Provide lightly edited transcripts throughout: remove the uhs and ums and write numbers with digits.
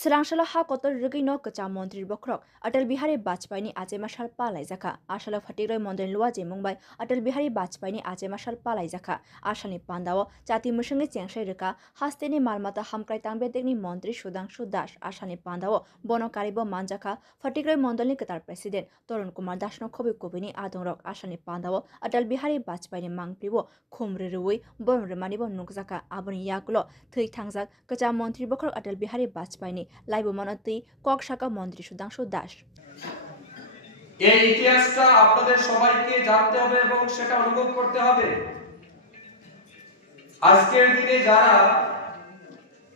Selangshala ha kotor rigino kacha montri bokrok Atal Bihari Bajpai ni Aceh Masal Palai Jaka Ashala Fatigroi Mondel Luaje Mumbai Atal Bihari Bajpai ni Aceh Masal Palai Jaka Ashalni Pandao Jati Musungi Chengsai Rika Hasteni Malmata Hamkrai Tangbetekni Montri Sudhangshu Das Ashalni Pandao Bono Karibo Manjaka Fatigroi Mondolni Qatar President Torun Kumar Das no Khobi Kobini Adongrok Ashalni Pandao Atal Bihari Bajpai ni Mangpribo Khumri Rui Bon Remanibo Nukjaka Aboni Yakulo Thui Thangjak kacha montri bokrok Atal Bihari Bajpai ni লাইব মনতি কক শাখা মন্ত্রী সুধাংশু দাস এই ইতিহাসটা আপনাদের সবাইকে জানতে হবে এবং সেটা অনুভব করতে হবে। আজকের দিনে যারা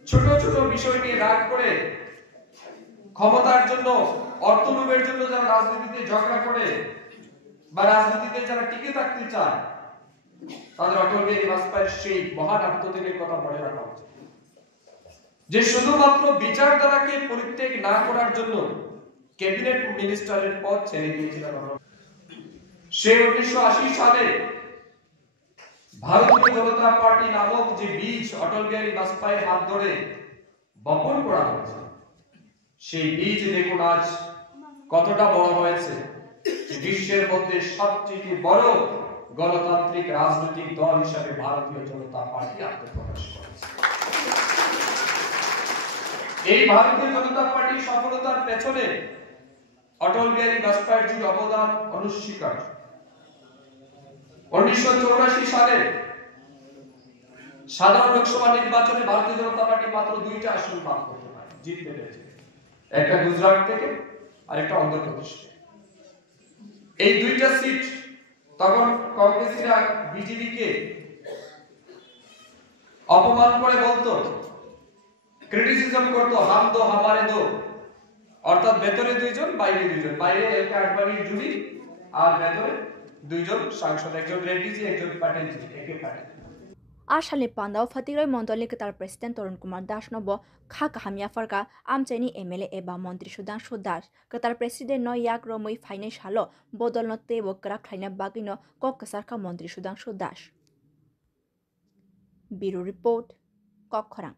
ছোট ছোট বিষয় নিয়ে রাগ করে ক্ষমতার জন্য অর্থলোভের জন্য যারা রাজনীতিতে ঝগড়া করে বা রাজনীতিতে যারা টিকে থাকতে চায় তাদের অটল বিহারী বাজপেয়ীর সেই মহান আত্মত্যাগের কথা মনে রাখা উচিত যে শুধুমাত্র বিচারধারাকে পরিত্যাগ না করার জন্য ক্যাবিনেট মিনিস্টারের পদ ছেড়ে দিয়েছিলেন। সে 1980 সালে ভারতীয় জনতা পার্টি নামক যে বীজ অটল বিহারী বাজপেয়ীর হাত ধরে বপন করা হয়েছে সেই বীজ দেখুন আজ কতটা বড় হয়েছে। বিশ্বের মধ্যে সবচেয়ে বড় গণতান্ত্রিক রাজনৈতিক দল হিসেবে ভারতীয় জনতা পার্টি আত্মপ্রকাশ করেছে। এই ভারতীয় জনতা পার্টির সফলতার পেছনে অটল বিহারী বাজপেয়ীর অবদান অনস্বীকার্য। 1984 সালে সাধারণ লোকসভা নির্বাচনে ভারতীয় জনতা পার্টি মাত্র 2টা আসন লাভ করতে পারে, জিততে পেরেছে, একটা গুজরাট থেকে আর একটা অন্ধ্রপ্রদেশ থেকে। এই 2টা সিট তখন কংগ্রেসীরা বিজেপিকে অপমান করে বলতো, ক্রিটিসিজম করতো, হাম দো হামারে দো, অর্থাৎ ভেতরে 2 জন বাইরে 2 জন, বাইরে এলকে আডবাণীর জুড়ি আর ভেতরে 2 জন সাংসদ, একজন রেড্ডিজি একজন প্যাটেলজি, একে Patel. Ashalni Pandao Fatigroi Mondolni Qatar President Torun Kumar Das no bo kha kahamia farka amchaini MLA eba montri Sudhangshu Das Qatar President no yak romui faine shalo bodol no te bo krak khlaina bagino kok kasarka montri Sudhangshu Das Bureau Report Kok Khorang